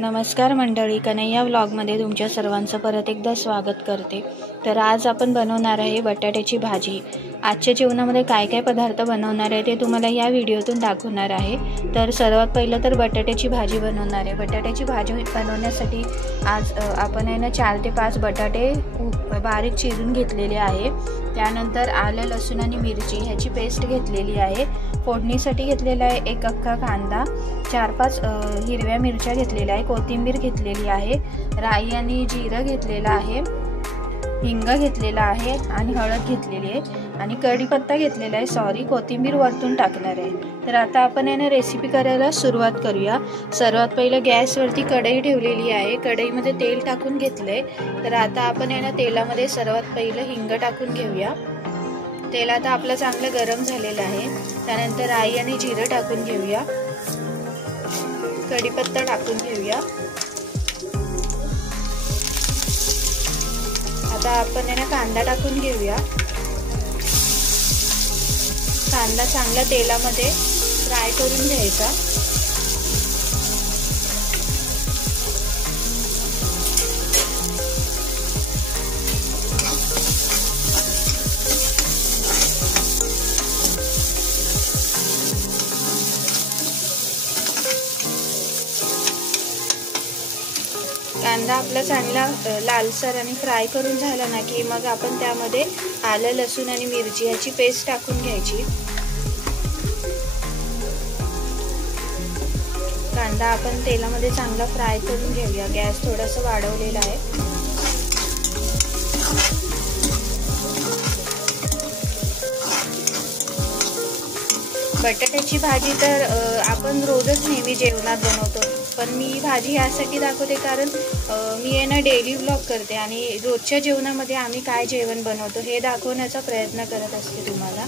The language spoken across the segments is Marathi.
नमस्कार मंडळी, कन्हैया व्लॉगमध्ये तुमच्या सर्वांचं परत एकदा स्वागत करते। तर आज आपण बनवणार आहे बटाट्याची भाजी। आजच्या जेवणामध्ये काय काय पदार्थ बनवणार आहे ते तुम्हाला या व्हिडिओतून दाखवणार आहे। तर सर्वात पहिलं तर बटाट्याची भाजी बनवणार आहे। बटाट्याची भाजी बनवण्यासाठी आज आपण आहे ना 4 ते 5 बटाटे बारीक चिरून घेतलेले आहे। त्यानंतर आलं, लसूण आणि मिरची ह्याची पेस्ट घेतलेली आहे। फोडणीसाठी घेतलेला आहे एक अख्खा कांदा, 4-5 हिरव्या मिरच्या घेतलेल्या आहे, कोथिंबीर घेतलेली आहे, राई आणि जिरं घेतलेला आहे, हिंग घेतलेला आहे आणि हळद घेतलेली आहे आणि कढीपत्ता घेतलेला आहे। कोथिंबीर वरतून टाकणार आहे। तर आता आपण आहे ना रेसिपी करायला सुरुवात करूया। सर्वात पहिलं गॅसवरती कढई ठेवलेली आहे। कढईमध्ये तेल टाकून घेतलंय। तर आता आपण आहे ना तेलामध्ये सर्वात पहिलं हिंग टाकून घेऊया। तेल आता आपलं चांगलं गरम झालेलं आहे। त्यानंतर राई आणि जिरं टाकून घेऊया, कढीपत्ता टाकून घेऊया। आता आपण आहे ना कांदा टाकून घेऊया। कांदा चांगला तेलामध्ये फ्राय करून घ्यायचा। कांदा आपला चांगला लालसर आणि फ्राय करून झाला ना की मग आपण त्यामध्ये आलं, लसूण आणि मिरची ह्याची पेस्ट टाकून घ्यायची। कांदा आपण तेलामध्ये चांगला फ्राय करून घेऊया। गॅस थोडासा वाढवलेला आहे। बटाट्याची भाजी तर आपण रोजच नेहमी जेवणात बनवतो, पण मी भाजी यासाठी दाखवते कारण मी आहे ना डेली व्लॉग करते आणि रोजच्या जेवणामध्ये आम्ही काय जेवण बनवतो हे दाखवण्याचा प्रयत्न करत असते तुम्हाला।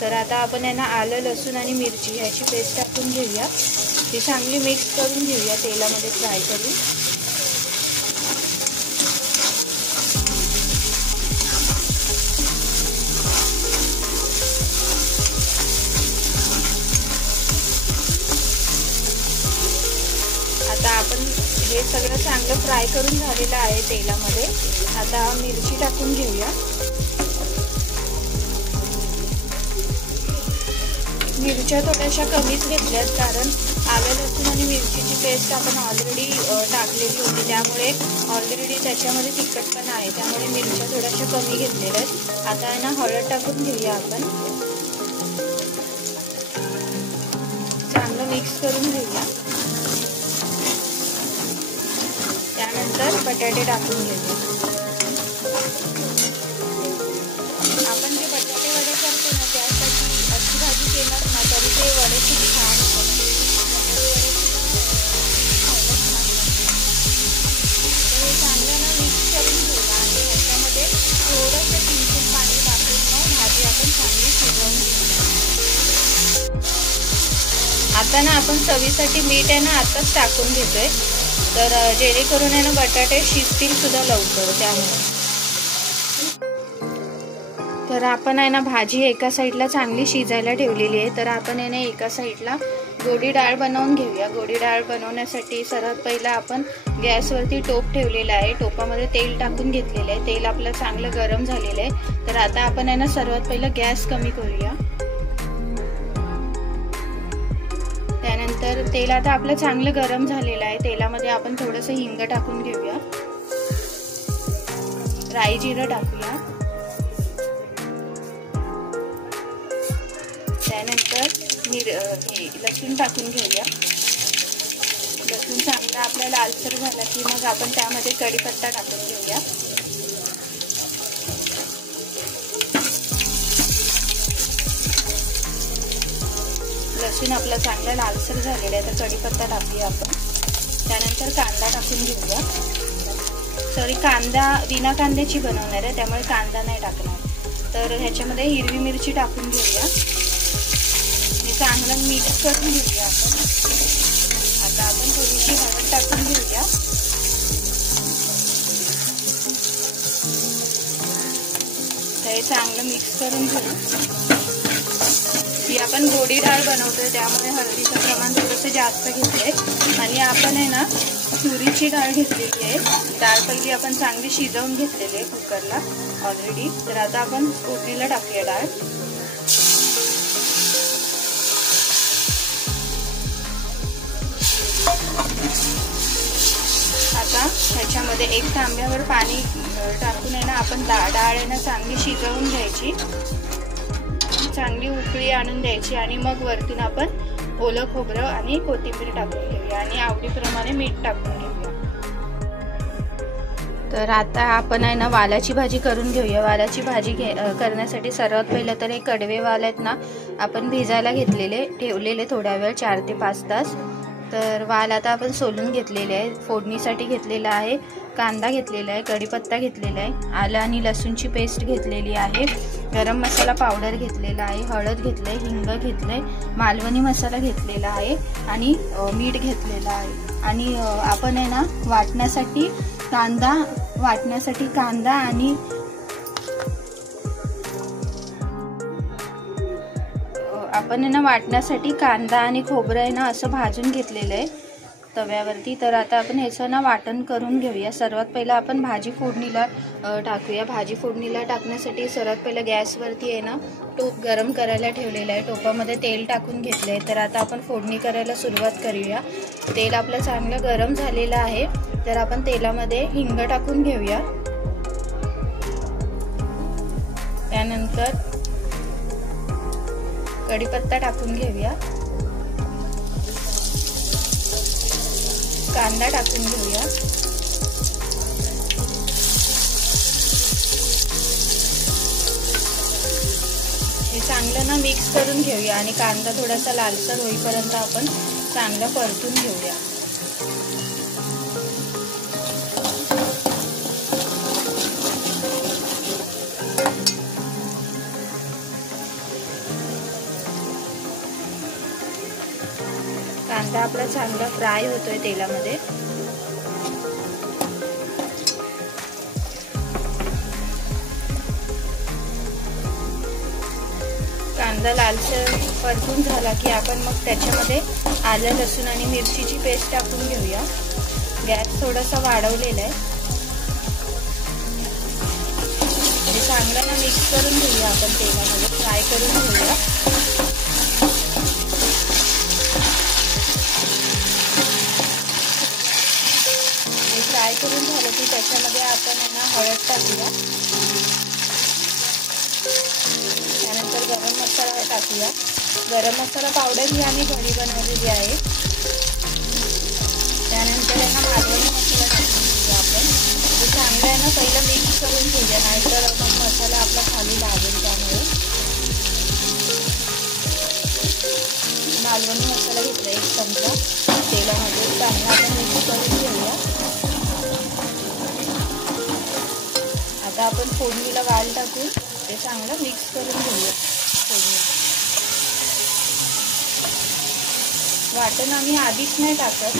तर आता आपण आहे ना आलं, लसूण आणि मिरची ह्याची पेस्ट टाकून घेऊया। ती चांगली मिक्स करून घेऊया तेलामध्ये फ्राय करून। आता आपण हे सगळं चांगलं फ्राय करून झालेलं आहे तेलामध्ये। आता मिरची टाकून घेऊया। मिरच्या थोड्याशा कमीच घेतल्यात कारण आलं, लसूण आणि मिरचीची पेस्ट आपण ऑलरेडी टाकलेली होती, त्यामुळे ऑलरेडी त्याच्यामध्ये तिखटपणा आहे, त्यामुळे मिरच्या थोड्याशा कमी घेतलेल्या आहेत। आता आहे ना हळद टाकून घेऊया आपण, चांगलं मिक्स करून घेऊया। त्यानंतर बटाटे टाकून घेऊया। आपण जे बटाटे वडे करतो ना त्यासाठी अशी भाजी केलात ना तरी ते वडे खूप छान होतात। बटाटे वडे खायला छान लागतात। तर हे चांगलं ना मिक्स करून घेऊया आणि ह्याच्यामध्ये थोडंसं किंचित पाणी टाकून मग भाजी आपण चांगली शिजवून घेऊया। आता ना आपण चवीसाठी मीठ आहे ना आताच टाकून घेतोय, तर जेणेकरून आहे ना बटाटे शिजतील सुद्धा लवकर त्यामुळे। तर आपण आहे ना भाजी एका साईडला चांगली शिजायला ठेवलेली आहे। तर आपण आहे ना एका साईडला गोडी डाळ बनवून घेऊया। गोडी डाळ बनवण्यासाठी सर्वात पहिला आपण गॅसवरती टोप ठेवलेला आहे। टोपामध्ये तेल टाकून घेतलेलं आहे। तेल आपलं चांगलं गरम झालेलं आहे। तर आता आपण आहे ना सर्वात पहिला गॅस कमी करूया। त्यानंतर तेल आता आपलं चांगलं गरम झालेलं आहे। तेलामध्ये आपण थोडंसं हिंग टाकून घेऊया, राई जिरं टाकूया। त्यानंतर लसूण टाकून घेऊया। लसूण चांगला आपला लालसर झाला की मग आपण त्यामध्ये कढीपत्ता टाकून घेऊया। लसूण आपला चांगला लालसर झालेला आहे, तर कढीपत्ता टाकूया आपण। त्यानंतर कांदा टाकून घेऊया। कांदा बिना कांद्याची बनवणार आहे, त्यामुळे कांदा नाही टाकणार। तर ह्याच्यामध्ये हिरवी मिरची टाकून घेऊया। हे चांगलं मिक्स करून घेऊया आपण। आता आपण थोडीशी हळद टाकून घेऊया। हे चांगलं मिक्स करून घेऊ। ही आपण गोडी डाळ बनवतोय त्यामुळे हळदीचं प्रमाण थोडंसं जास्त घेतलंय आणि आपण आहे ना तुरीची डाळ घेतलेली आहे। डाळ पहिली आपण चांगली शिजवून घेतलेली आहे कुकरला ऑलरेडी। तर आता आपण फोडणीला टाकूया डाळ। आता ह्याच्यामध्ये 1 तांब्यावर पाणी टाकून आहे ना आपण डाळ आहे ना चांगली शिजवून घ्यायची, चांगली उकळी आणून द्यायची आणि मग वरतून आपण ओलं खोबरं आणि कोथिंबीर टाकून घेऊया आणि आवडीप्रमाणे मीठ टाकून घेऊया। तर आता आपण आहे ना वालाची भाजी करून घेऊया। वालाची भाजी करण्यासाठी सर्वात पहिलं तर हे कडवे वाल आहेत ना आपण भिजायला ठेवलेले थोड्या वेळ 4 ते 5 तास। तर वाल आता आपण सोलून घेतलेले आहे। फोडणीसाठी घेतलेला आहे कांदा घेतलेला आहे, कढीपत्ता घेतलेला आहे, आलं आणि लसूणची पेस्ट घेतलेली आहे, गरम मसाला पावडर घेतलेला आहे, हळद घेतलंय, हिंग घेतलंय, मालवणी मसाला घेतलेला आहे आणि मीठ घेतलेला आहे। आणि आपण आहे ना वाटण्यासाठी कांदा आणि कांदा आणि खोबरं आहे ना असं भाजून घेतलेलं आहे तव्यावरती। तर आता आपण ह्याचं ना वाटण करून घेऊया। सर्वात पहिला आपण भाजी फोडणीला टाकूया। भाजी फोडणीला टाकण्यासाठी सर्वात पहिलं गॅसवरती आहे ना टोप गरम करायला ठेवलेला आहे, टोपामध्ये तेल टाकून घेतलं आहे। तर आता आपण फोडणी करायला सुरुवात करूया। तेल आपलं चांगलं गरम झालेलं आहे, तर आपण तेलामध्ये हिंग टाकून घेऊया। त्यानंतर कढीपत्ता टाकून घेऊया, कांदा टाकून घेऊया, हे चांगलं ना मिक्स करून घेऊया आणि कांदा थोडासा लालसर होईपर्यंत आपण चांगलं परतून घेऊया। कांदा आपला चांगला फ्राय होतोय तेलामध्ये। कांदा लालसर परतून झाला की आपण मग त्याच्यामध्ये आलं लसूण आणि मिरचीची पेस्ट टाकून घेऊया। गॅस थोडासा वाढवलेला आहे, हे चांगलं ना मिक्स करून घेऊया आपण तेलामध्ये, फ्राय करून घेऊया। फ्राय करून झालं की त्याच्यामध्ये आपण आहे ना हळद टाकूया, त्यानंतर गरम मसाला टाकूया। गरम मसाला पावडर ही आम्ही घरी बनवलेली आहे। त्यानंतर आहे ना मालवणी मसाला टाकून घेऊया आपण। हे चांगलं आहे ना पहिलं मिक्स करून घेऊया, नाहीतर मग मसाला आपला खाली लागेल। त्यामुळे मालवणी मसाला घेतला 1 चमचा तेलामध्ये, चांगला आपण मिक्स करून घेऊया। आता आपण फोडणीला वाल टाकून ते चांगलं मिक्स करून घेऊया। फोडणी वाटण आम्ही आधीच नाही टाकत,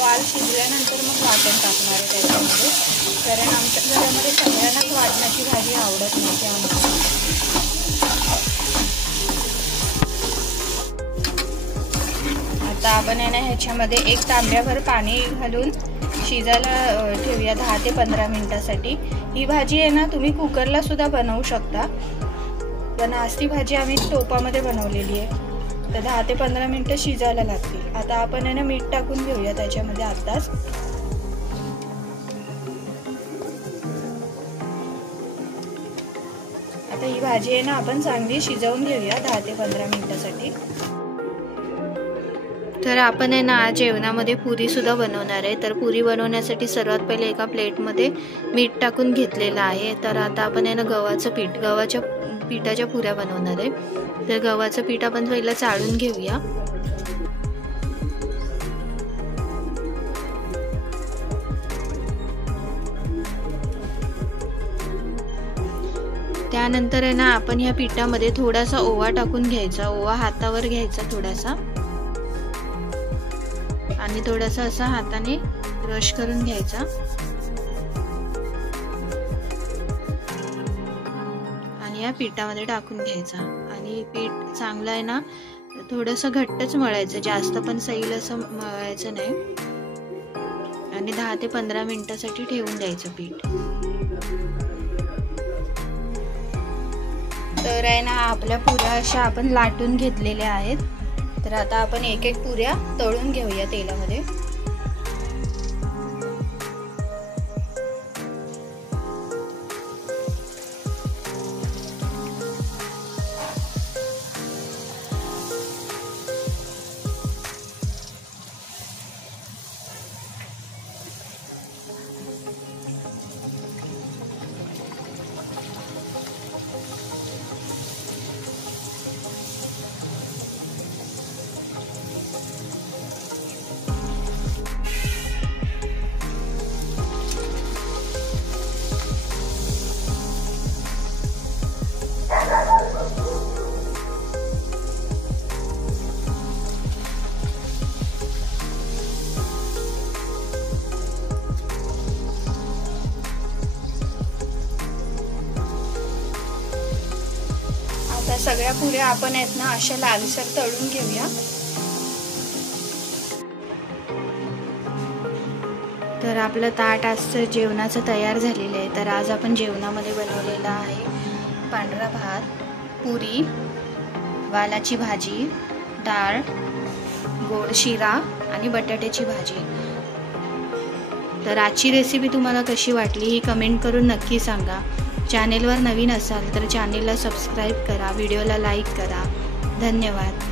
वाल शिजल्यानंतर मग वाटण टाकणार आहे त्याच्यामध्ये, कारण आमच्या घरामध्ये सगळ्यांनाच वाटणाची भाजी आवडत नाही त्यामुळे। आता आपण आहे ना ह्याच्यामध्ये 1 तांब्याभर पाणी घालून शिजायला ठेवूया 10 ते 15 मिनिटासाठी। ही भाजी आहे ना तुम्ही कुकरला सुद्धा बनवू शकता, पण आज ती भाजी आम्ही टोपामध्ये बनवलेली आहे, तर 10 ते 15 मिनिटं शिजायला लागतील। आता आपण आहे ना मीठ टाकून घेऊया त्याच्यामध्ये आताच। आता ही भाजी आहे ना आपण चांगली शिजवून घेऊया 10 ते 15 मिनिटासाठी। तर आपण आहे ना आज जेवणामध्ये पुरी सुद्धा बनवणार आहे। तर पुरी बनवण्यासाठी सर्वात पहिले एका प्लेटमध्ये मीठ टाकून घेतलेलं आहे। तर आता आपण आहे ना गव्हाच्या पिठाच्या पुऱ्या बनवणार आहे। तर गव्हाचं पीठ आपण पहिलं चाळून घेऊया। त्यानंतर आहे ना आपण ह्या पिठामध्ये थोडासा ओवा टाकून घ्यायचा, ओवा हातावर घ्यायचा थोडासा आणि थोडासा असा हाताने ब्रश करून घ्यायचा आणि या पिठामध्ये टाकून घ्यायचा। आणि पीठ चांगलं आहे ना थोडंसं घट्टच मळायचं, जास्त पण सैल असं मळायचं नाही। आणि 10 ते 15 मिनिटासाठी ठेवून द्यायचं पीठ। तर आहे ना आपल्या पुऱ्या अशा आपण लाटून घेतलेल्या आहेत। तर आता आपण एक एक पुऱ्या तळून घेऊया तेलामध्ये। आता सगळ्या पुऱ्या आपण आहेत ना अशा लालसर तळून घेऊया। तर आपलं ताट आज जेवणाचं तयार झालेलं आहे। तर आज आपण जेवणामध्ये बनवलेला आहे पांढरा भात, पुरी, वालाची भाजी, डाळ, गोड शिरा आणि बटाट्याची भाजी। तर आजची रेसिपी तुम्हाला कशी वाटली ही कमेंट करून नक्की सांगा। चॅनेलवर नवीन असाल तर चॅनेलला सबस्क्राईब करा, व्हिडिओला लाईक करा। धन्यवाद।